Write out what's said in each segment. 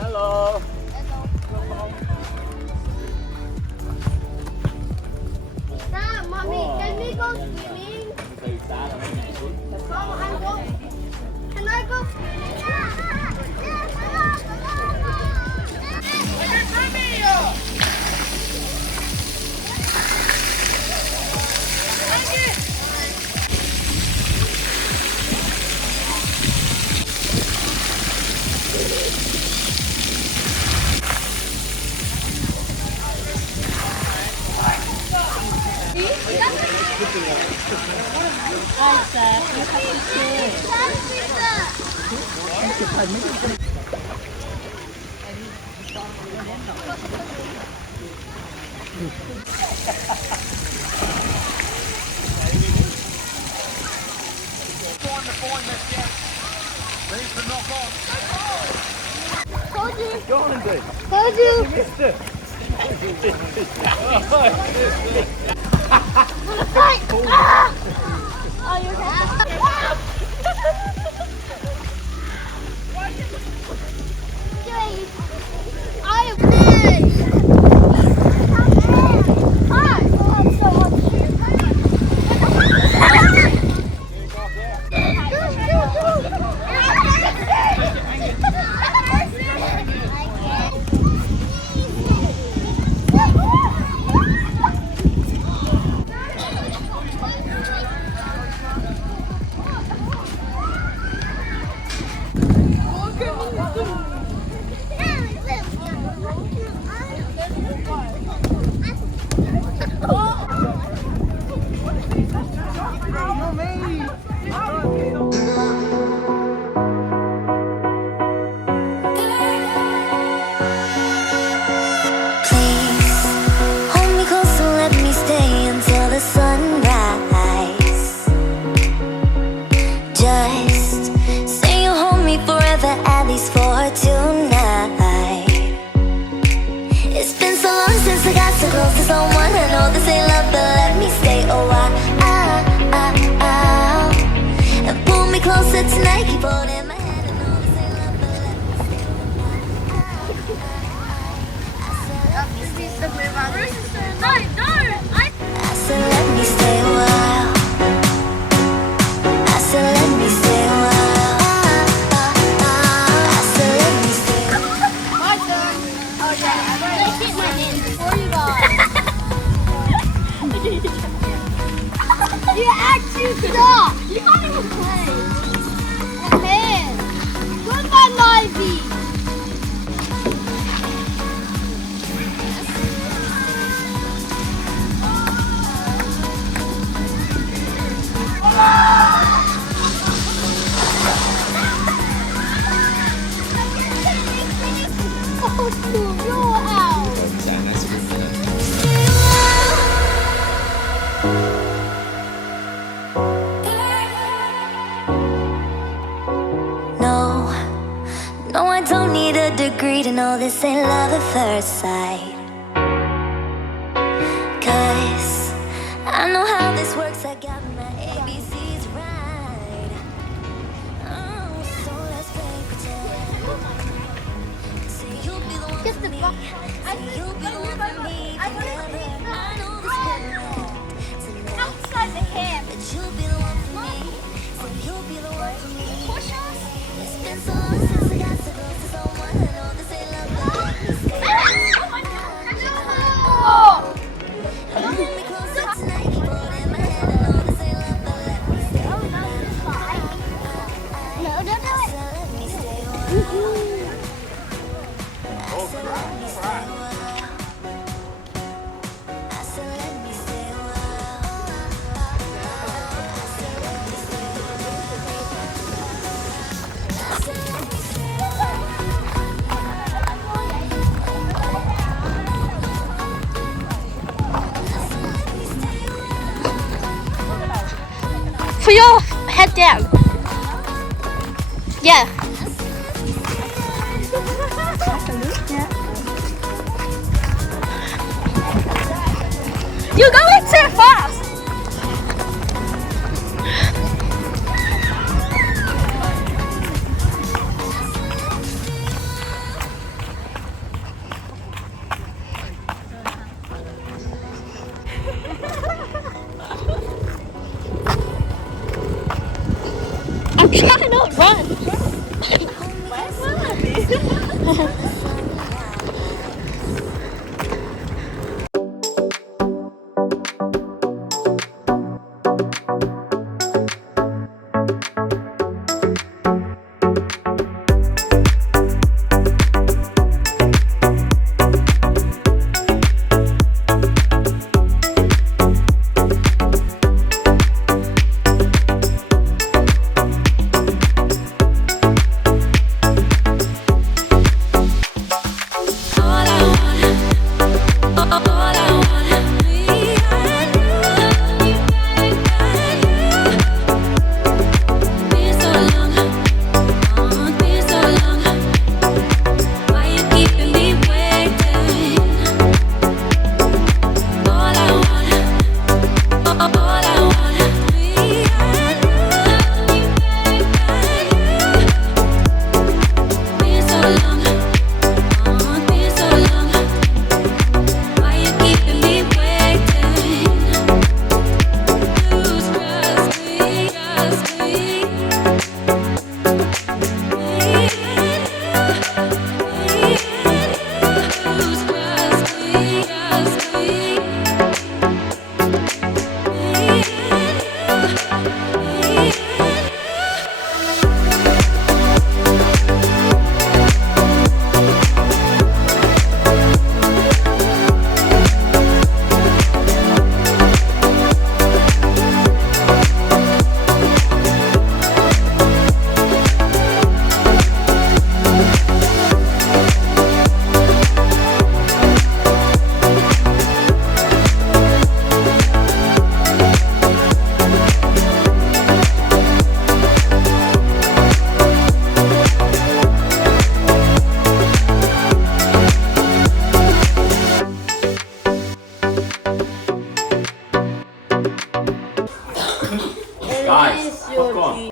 Hello. Dad, Mommy, can we go swimming? Mom, I'm going. Can I go swimming? Go on and do. Told you. You missed it. Oh, you're okay? I am big. Hi. Oh, I'm so at least for tonight. It's been so long since I got so close to someone. I know this ain't love, but let me stay a while. And pull me closer tonight. Keep holding my hand. I know this ain't love, but let me stay a while. I said let me stay a while. I said let me stay a while. I said let me stay a while. My turn. Oh yeah, I'm gonna hit my hand before you go. You actually stop. You can't even play. Oh man. Goodbye, Livy. Oh, you're out. No, no, I don't need a degree to know this ain't love at first sight. 'Cause I know how this works, I got my ABCs right. Oh, so let's play pretend. Say you'll be the one Kiss for the me. box. Say you'll be the one for me forever. I know this could last tonight. Outside the camp. That you'll be the one for me. Say you'll be the one for me. Push us. It's been so long since I got so close to someone. I know this ain't love, but let me stay. Hold me closer tonight. Keep holding my hand. I know this ain't love, but let me stay. No, don't do it. Let me stay a while. I said let me stay a while. I said let me stay a while. I said let me stay a while. I said let me stay a while. Put your head down. Yeah. You're going too fast. I'm trying to run. Guys, popcorn.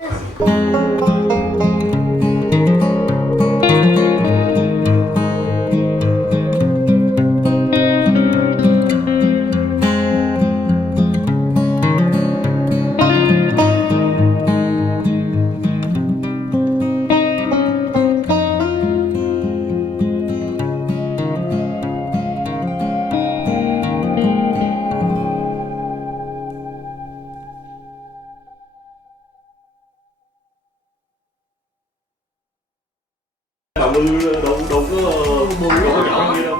Bà mưa đâu có nhỏ như đâu.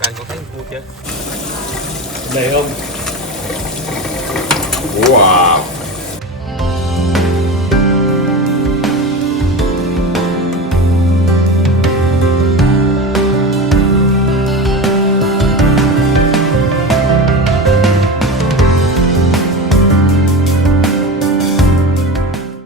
Răng con thấy vui chưa? Đầy không? Wow.